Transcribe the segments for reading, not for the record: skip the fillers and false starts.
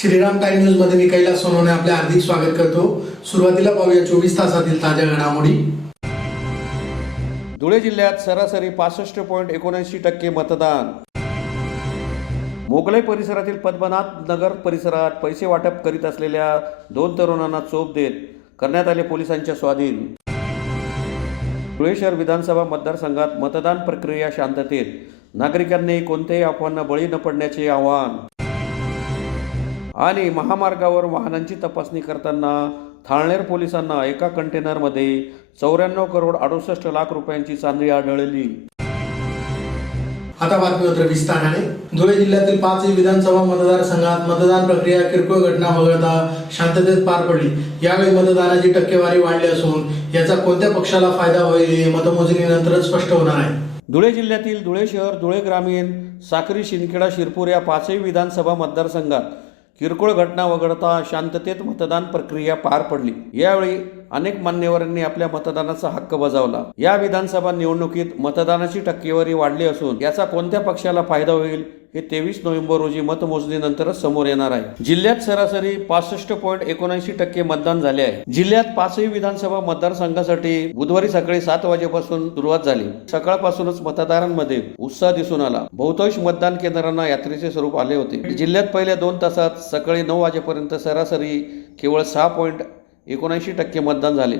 Shriram time news मध्ये मी कैलास सोनवणे आपले हार्दिक स्वागत करतो। सुरुवातीला पाहूया 24 तासातील ताज्या घडामोडी। धुळे जिल्ह्यात सरासरी 65.79% मतदान। मोगलाई परिसरातील पद्मनाथ नगर परिसरात पैसे वाटप करीत असलेल्या 2 तरुणांना चोप देत करण्यात आले पोलिसांच्या स्वाधीन। धुळे शहर विधानसभा मतदारसंघात मतदान प्रक्रिया शांततेत, नागरिकांनी कोणत्याही अफवांना बळी न पडण्याचे आवाहन। आणि महामार्गावर वाहनांची तपासणी करताना थाळनेर पोलिसांना एका कंटेनरमध्ये 94 करोड 68 लाख रुपयांची चांदी आढळली। आता बातमीपत्र विस्ताराने। धुळे जिल्ह्यातील 5 विधानसभा मतदारसंघात मतदान प्रक्रिया किरकोळ घटना वगळता शांततेत पार पडली। यावेळी मतदानाची टक्केवारी वाढली असून याचा कोणत्या पक्षाला फायदा होईल हे मतमोजणीनंतरच स्पष्ट होणार आहे। धुळे जिल्ह्यातील धुळे शहर, धुळे ग्रामीण, साक्री, शिंदखेडा, शिरपूर या 5 विधानसभा मतदारसंघात किरकोळ घटना वगळता शांततेत मतदान प्रक्रिया पार पडली। यावेळी अनेक मान्यवरांनी आपल्या मतदानाचा हक्क बजावला। या विधानसभा निवडणुकीत मतदानाची टक्केवारी वाढली असून याचा कोणत्या पक्षाला फायदा होईल हे 23 नोव्हेंबर रोजी मतमोजणीनंतरच समोर येणार आहे। जिल्ह्यात सरासरी 65.79% मतदान झाले आहे। जिल्ह्यात 5 विधानसभा मतदारसंघासाठी बुधवारी सकाळी 7 वाजेपासून सुरुवात झाली। सकाळपासूनच मतदारांमध्ये उत्साह दिसून आला। बहुतांश मतदान केंद्रांना यात्रेचे स्वरूप आले होते। जिल्ह्यात पहिल्या 2 तासात सकाळी 9 वाजेपर्यंत सरासरी केवळ 6.79% मतदान झाले।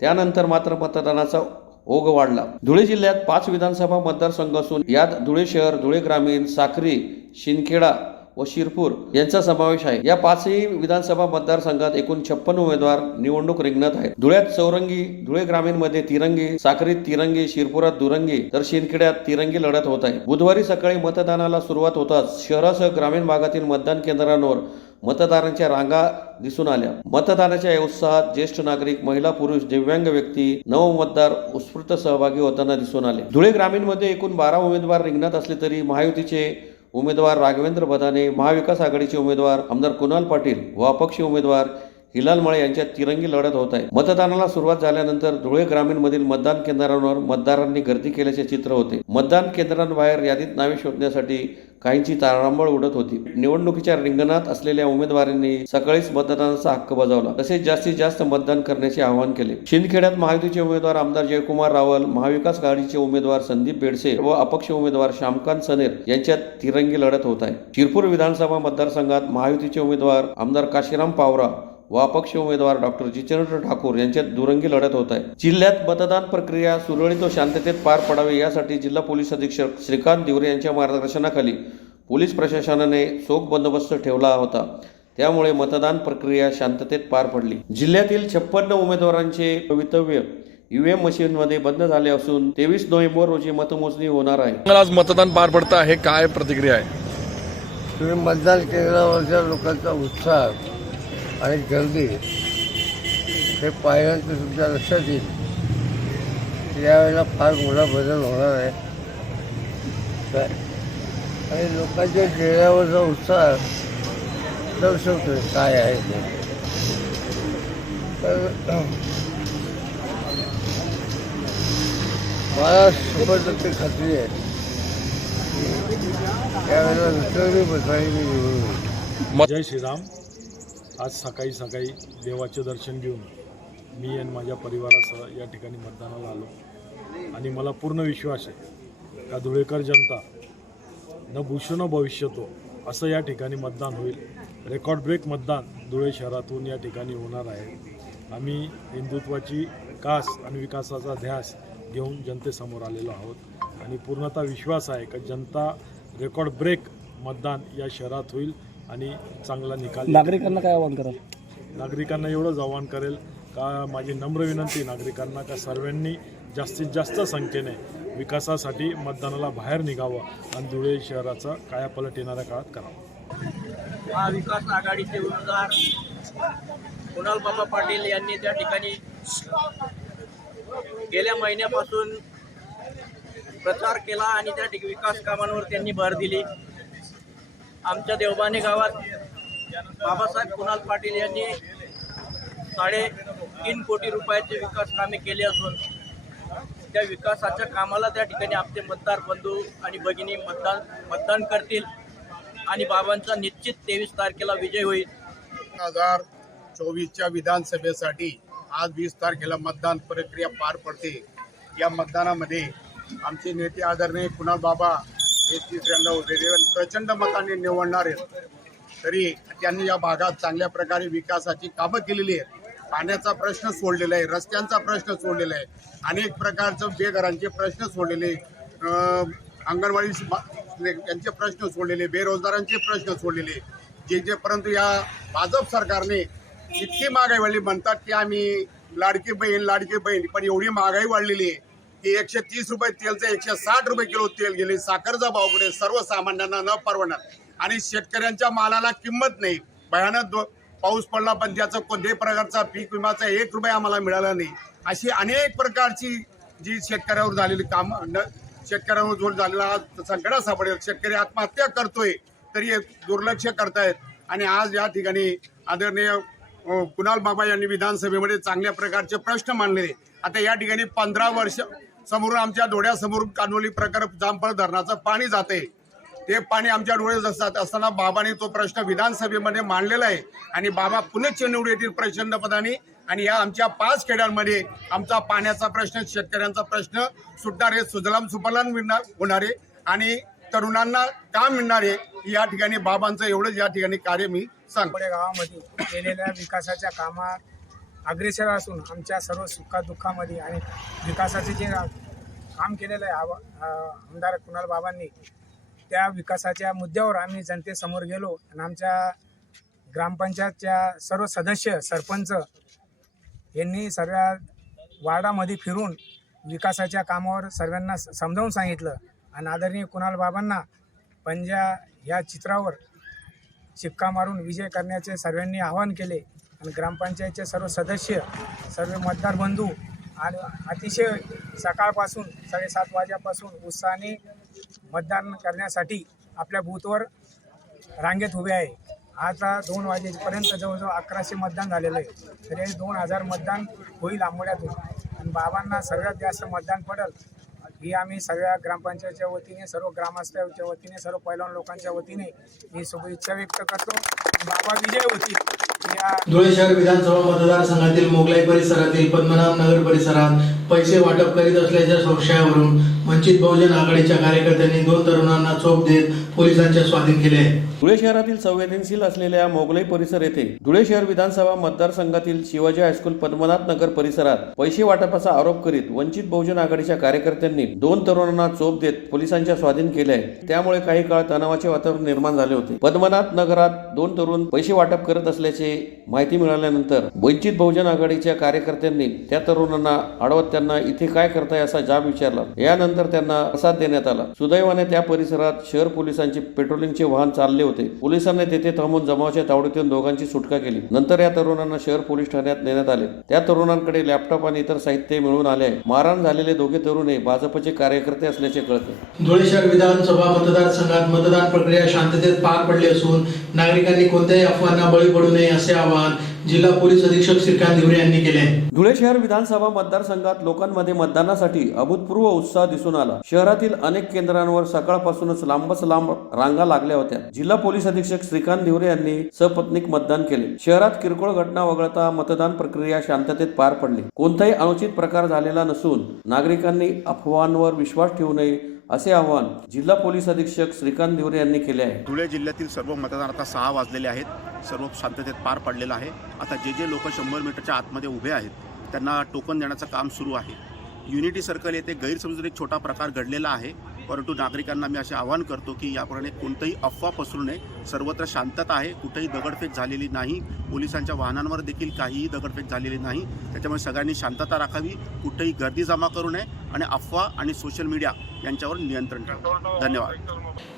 त्यानंतर मात्र मतदानाचा ओघ वाढला। धुळे जिल्ह्यात 5 विधानसभा मतदारसंघ असून यात धुळे शहर, धुळे ग्रामीण, साक्री, शिंदखेडा व शिरपूर यांचा समावेश आहे। या 5 विधानसभा मतदारसंघात एकूण 56 उमेदवार निवडणूक रिंगणात आहेत। धुळ्यात चौरंगी, धुळे ग्रामीण मध्ये तिरंगी, साक्रीत तिरंगी, शिरपुरात दुरंगी तर शिंदखेड्यात तिरंगी लढत होत आहे। बुधवारी सकाळी मतदानाला सुरुवात होताच शहरासह ग्रामीण भागातील मतदान केंद्रांवर मतदारांच्या रांगा दिसून आल्या। मतदानाच्या या उत्साहात ज्येष्ठ नागरिक, महिला, पुरुष, दिव्यांग व्यक्ती, नवमतदार उत्स्फूर्त सहभागी होताना दिसून आले। धुळे ग्रामीण मध्ये एकूण 12 उमेदवार रिंगणात असले तरी महायुतीचे उमेदवार राघवेंद्र बदाने, महाविकास आघाडीचे उमेदवार आमदार कुणाल पाटील व अपक्ष उमेदवार हिलाल मळे यांच्यात तिरंगी लढत होत आहे। मतदानाला सुरुवात झाल्यानंतर धुळे ग्रामीण मधील मतदान केंद्रांवर मतदारांनी गर्दी केल्याचे चित्र होते। मतदान केंद्रांबाहेर यादीत नावे शोधण्यासाठी काहींची तारांबळ उडत होती। निवडणुकीच्या रिंगणात असलेल्या उमेदवारांनी सकाळीच मतदानाचा हक्क बजावला, तसेच जास्तीत जास्त मतदान करण्याचे आवाहन केले। शिंदखेड्यात महायुतीचे उमेदवार आमदार जयकुमार रावल, महाविकास आघाडीचे उमेदवार संदीप बेडसे व अपक्ष उमेदवार श्यामकांत सनेर यांच्यात तिरंगी लढत होत आहे। शिरपूर विधानसभा मतदारसंघात महायुतीचे उमेदवार आमदार काशीराम पावरा व अपक्ष उमेदवार डॉक्टर जितेंद्र ठाकूर यांच्यात दुरंगी लढत होत आहे। जिल्ह्यात मतदान प्रक्रिया सुरळीत व शांततेत पार पडावी यासाठी जिल्हा पोलीस अधीक्षक श्रीकांत दिवरे यांच्या मार्गदर्शनाखाली पोलीस प्रशासनाने चोख बंदोबस्त ठेवला होता। त्यामुळे मतदान प्रक्रिया शांततेत पार पडली। जिल्ह्यातील 56 उमेदवारांचे भवितव्य ईव्हीएम मशीनमध्ये बंद झाले असून 23 नोव्हेंबर रोजी मतमोजणी होणार आहे। आज मतदान पार पडत आहे, काय प्रतिक्रिया आहे? तुम्ही मतदान केंद्रावरच्या लोकांचा उत्साह आणि गर्दी हे पाहिल्यानंतर तुमच्या लक्षात येईल यावेळेला फार मोठा बदल होणार आहे काय, आणि लोकांच्या चेहऱ्यावरचा उत्साह दर्शवतो काय आहे ते। तर मला 100% खात्री आहे यावेळेला दुसरी बसायला मी निवडून। जय श्रीराम। आज सकाळी देवाचे दर्शन घेऊन मी आणि माझ्या परिवारासह या ठिकाणी मतदानाला आलो आणि मला पूर्ण विश्वास आहे का धुळेकर जनता न भूषो न भविष्यतो असं या ठिकाणी मतदान होईल। रेकॉर्ड ब्रेक मतदान धुळे शहरातून या ठिकाणी होणार आहे। आम्ही हिंदुत्वाची कास आणि विकासाचा ध्यास घेऊन जनतेसमोर आलेलो आहोत आणि पूर्णतः विश्वास आहे की जनता रेकॉर्ड ब्रेक मतदान या शहरात होईल आणि चांगला निकाल। नागरिकांना काय आवाहन कराल? नागरिकांना एवढंच आवाहन करेल का माझी नम्र विनंती नागरिकांना का सर्वांनी जास्तीत जास्त संख्येने विकासासाठी मतदानाला बाहेर निघावं आणि धुळे शहराचा कायापालट येणाऱ्या काळात करावं। महाविकास आघाडीचे उमेदवार कुणाल बाबा पाटील यांनी त्या ठिकाणी गेल्या महिन्यापासून प्रचार केला आणि त्या ठिकाणी विकास कामांवर त्यांनी भर दिली। आमच्या देवबाने गावात बाबासाहेब कुणाल पाटील यांनी 3.5 कोटी रुपयाचे विकास कामे केले असून त्या विकासाच्या कामाला त्या ठिकाणी आपले मतदार बंधू आणि भगिनी मतदान करतील आणि बाबांचा निश्चित 23 तारखेला विजय होईल. 2024च्या विधानसभेसाठी आज 20 तारखेला मतदान प्रक्रिया पार पडते. या मतदानामध्ये आमचे नेते आदरणीय कुणाल बाबा हे तिसऱ्यांदा उभे प्रचंड मताने निवडणार आहेत. तरी त्यांनी या भागात चांगल्या प्रकारे विकासाची कामं केलेली आहेत. पाण्याचा प्रश्न सोडलेला आहे, रस्त्यांचा प्रश्न सोडलेला आहे, अनेक प्रकारचं बेघरांचे प्रश्न सोडलेले, अंगणवाडी यांचे प्रश्न सोडलेले, बेरोजगारांचे प्रश्न सोडलेले जे परंतु या भाजप सरकारने इतकी महागाई वाढली. म्हणतात की आम्ही लाडकी बहीण, पण एवढी महागाई वाढलेली आहे की 130 रुपये तेलचं 160 रुपये किलो तेल गेले. साखरचा भाव पुढे सर्वसामान्यांना न परवडणार आणि शेतकऱ्यांच्या मालाला किंमत नाही. भयानक पाऊस पडला पण त्याचं कोणत्याही प्रकारचा पीक विमाचा 1 रुपया आम्हाला मिळाला नाही. अशी अनेक प्रकारची जी शेतकऱ्यावर झालेली शेतकऱ्यांवर जोर झालेला आज संकटात सापडेल. शेतकरी आत्महत्या करतोय तरी दुर्लक्ष करतायत. आणि आज या ठिकाणी आदरणीय कुणाल बाबा यांनी विधानसभेमध्ये चांगल्या प्रकारचे प्रश्न मांडले. आता या ठिकाणी 15 वर्ष समोर आमच्या डोळ्यासमोर कानोली प्रकल्प जामफळ धरणाचं पाणी जाते. ते पाणी आमच्या डोळ्यात असतात असताना बाबांनी तो प्रश्न विधानसभेमध्ये मांडलेला आहे आणि बाबा पुनश्च निवडून येतील प्रचंड पदाने. आणि या आमच्या 5 खेड्यांमध्ये आमचा पाण्याचा प्रश्न, शेतकऱ्यांचा प्रश्न सुटणार आहे, सुजलाम सुफलाम होणार आहे आणि तरुणांना काम मिळणार आहे. या ठिकाणी बाबांचं एवढंच या ठिकाणी कार्य मी सांगतो. गावामध्ये केलेल्या विकासाच्या कामात अग्रेसर असून आमच्या सर्व सुखादुःखामध्ये आणि विकासाचे जे काम केलेलं आहे आमदार कुणाल बाबांनी, त्या विकासाच्या मुद्द्यावर आम्ही जनतेसमोर गेलो आणि आमच्या ग्रामपंचायतच्या सर्व सदस्य, सरपंच यांनी सर्व वार्डामध्ये फिरून विकासाच्या कामावर सर्वांना समजावून सांगितलं आणि आदरणीय कुणाल बाबांना पंजा या चित्रावर शिक्का मारून विजय करण्याचे सर्वांनी आवाहन केले. आणि ग्रामपंचायतचे सर्व सदस्य, सर्व मतदार बंधू आणि अतिशय सकाळपासून 7:30 वाजेपासून उत्साहाने मतदान करण्यासाठी आपल्या बूथवर रांगेत उभे आहे. आता 2 वाजेपर्यंत जवळजवळ 1100 मतदान झालेलं आहे. तरी 2000 मतदान होईल आंबोड्यातून आणि बाबांना सर्वात जास्त मतदान पडेल ही आम्ही सगळ्या ग्रामपंचायतच्या वतीने, सर्व ग्रामस्थांच्या वतीने, सर्व पैलवान लोकांच्या वतीने मी शुभेच्छा व्यक्त करतो. बाबा विजय होतील. धुळे शहर विधानसभा मतदारसंघातील मोगलाई परिसरातील पद्मनाभ नगर परिसरात पैसे वाटप करीत असल्याच्या संशयावरून वंचित बहुजन आघाडीच्या कार्यकर्त्यांनी 2 तरुणांना चोप देत पोलिसांच्या स्वाधीन केले. धुळे शहरातील संवेदनशील असलेल्या मोगलाई परिसर येथे धुळे शहर विधानसभा मतदारसंघातील शिवाजी हायस्कूल पद्मनाभ नगर परिसरात पैसे वाटपाचा आरोप करीत वंचित बहुजन आघाडीच्या कार्यकर्त्यांनी 2 तरुणांना चोप देत पोलिसांच्या स्वाधीन केले आहे. त्यामुळे काही काळ तणावाचे वातावरण निर्माण झाले होते. पद्मनाभ नगरात 2 तरुण पैसे वाटप करत असल्याचे माहिती मिळाल्यानंतर वंचित बहुजन आघाडीच्या कार्यकर्त्यांनी त्या तरुणांना अडवत त्यांना इथे काय करताय असा जाब विचारला. यानंतर त्यांना प्रसाद देण्यात आला. सुदैवाने त्या परिसरात शहर पोलिसांचे पेट्रोलिंगचे वाहन चालले होते. पोलिसांनी तेथे थांबून जमावाच्या तावडीतून दोघांची सुटका केली. नंतर या तरुणांना शहर पोलीस ठाण्यात नेण्यात आले. त्या तरुणांकडे लॅपटॉप आणि इतर साहित्य मिळून आले आहे. मारहाण झालेले दोघे तरुण हे भाजपचे कार्यकर्ते असल्याचे कळते. धुळे शहर विधानसभा मतदारसंघात मतदान प्रक्रिया शांततेत पार पडली असून नागरिकांनी कोणत्याही अफवांना बळी पडू नये असे आवाहन जिल्हा पोलीस अधीक्षक श्रीकांत दिवरे यांनी केले. धुळे शहर विधानसभा मतदारसंघात लोकांमध्ये मतदानासाठी अभूतपूर्व उत्साह दिसून आला. शहरातील अनेक केंद्रांवर सकाळपासूनच लांबच लांब रांगा लागल्या होत्या. जिल्हा पोलीस अधीक्षक श्रीकांत दिवरे यांनी सपत्नीक मतदान केले. शहरात किरकोळ घटना वगळता मतदान प्रक्रिया शांततेत पार पडली. कोणताही अनुचित प्रकार झालेला नसून नागरिकांनी अफवांवर विश्वास ठेवू नये असे आवाहन जिल्हा पोलीस अधीक्षक श्रीकांत दिवरे यांनी केले आहे. धुळे जिल्ह्यातील सर्व मतदान आता 6 वाजलेले आहेत. सर्व शांततेत पार पडलेलं आहे. आता जे लोक 100 मीटरच्या आतमध्ये उभे आहेत त्यांना टोकन देण्याचं काम सुरू आहे. युनिटी सर्कल येथे गैरसमजून एक छोटा प्रकार घडलेला आहे. परंतु नागरिकांना मी असे आवाहन करतो की याप्रमाणे कोणतेही अफवा पसरू नये. सर्वत्र शांतता आहे. कुठेही दगडफेक झालेली नाही. पोलिसांच्या वाहनांवर देखील काहीही दगडफेक झालेली नाही. त्याच्यामुळे सगळ्यांनी शांतता राखावी. कुठेही गर्दी जमा करू नये आणि अफवा आणि सोशल मीडिया यांच्यावर नियंत्रण ठेवा. धन्यवाद.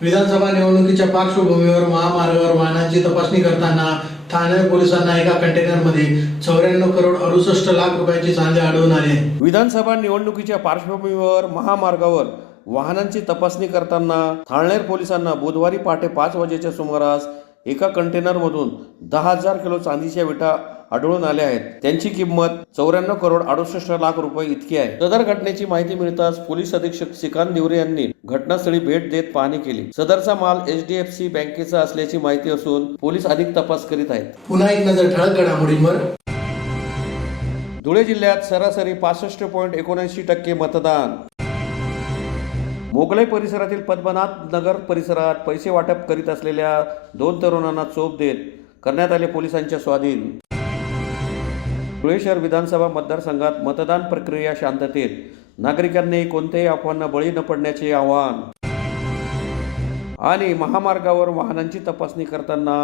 विधानसभा निवडणुकीच्या पार्श्वभूमीवर महामार्गावर वाहनांची तपासणी करताना ठाणे पोलिसांना एका कंटेनरमध्ये 94 करोड 68 लाख रुपयांची चांदी आढळून आली. विधानसभा निवडणुकीच्या पार्श्वभूमीवर महामार्गावर वाहनांची तपासणी करताना थाळनेर पोलिसांना बुधवारी पहाटे 5 वाजेच्या सुमारास एका कंटेनरमधून 10,000 किलो चांदीच्या विटा आढळून आले आहेत. त्यांची किंमत 94 करोड 68 लाख रुपये इतकी आहे. सदर घटनेची माहिती मिळताच पोलीस अधीक्षक श्रीकांत दिवरे यांनी घटनास्थळी भेट देत पाहणी केली. सदरचा माल HDFC बँकेचा असल्याची माहिती असून पोलीस अधिक तपास करीत आहेत. पुन्हा एक नजर ठळक घडामोडींवर. धुळे जिल्ह्यात सरासरी 65.79% मतदान. मोगलाई परिसरातील पद्मनाथ नगर परिसरात पैसे वाटप करीत असलेल्या 2 तरुणांना चोप देत करण्यात आले पोलिसांच्या स्वाधीन. धुळे शहर विधानसभा मतदारसंघात मतदान प्रक्रिया शांततेत, नागरिकांनी कोणत्याही अफवांना बळी न पडण्याचे आवाहन. आणि महामार्गावर वाहनांची तपासणी करताना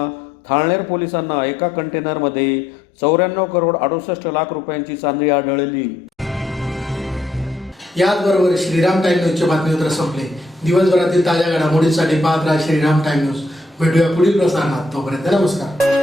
थाळनेर पोलिसांना एका कंटेनरमध्ये 94 करोड 68 लाख रुपयांची चांदी आढळली. याचबरोबर श्रीराम टाइम न्यूजचे बातमीपत्र संपले. दिवसभरातील ताज्या घडामोडींसाठी पाहत राहा श्रीराम टाइम न्यूज. भेटूया पुढील प्रसारणात. तोपर्यंत नमस्कार.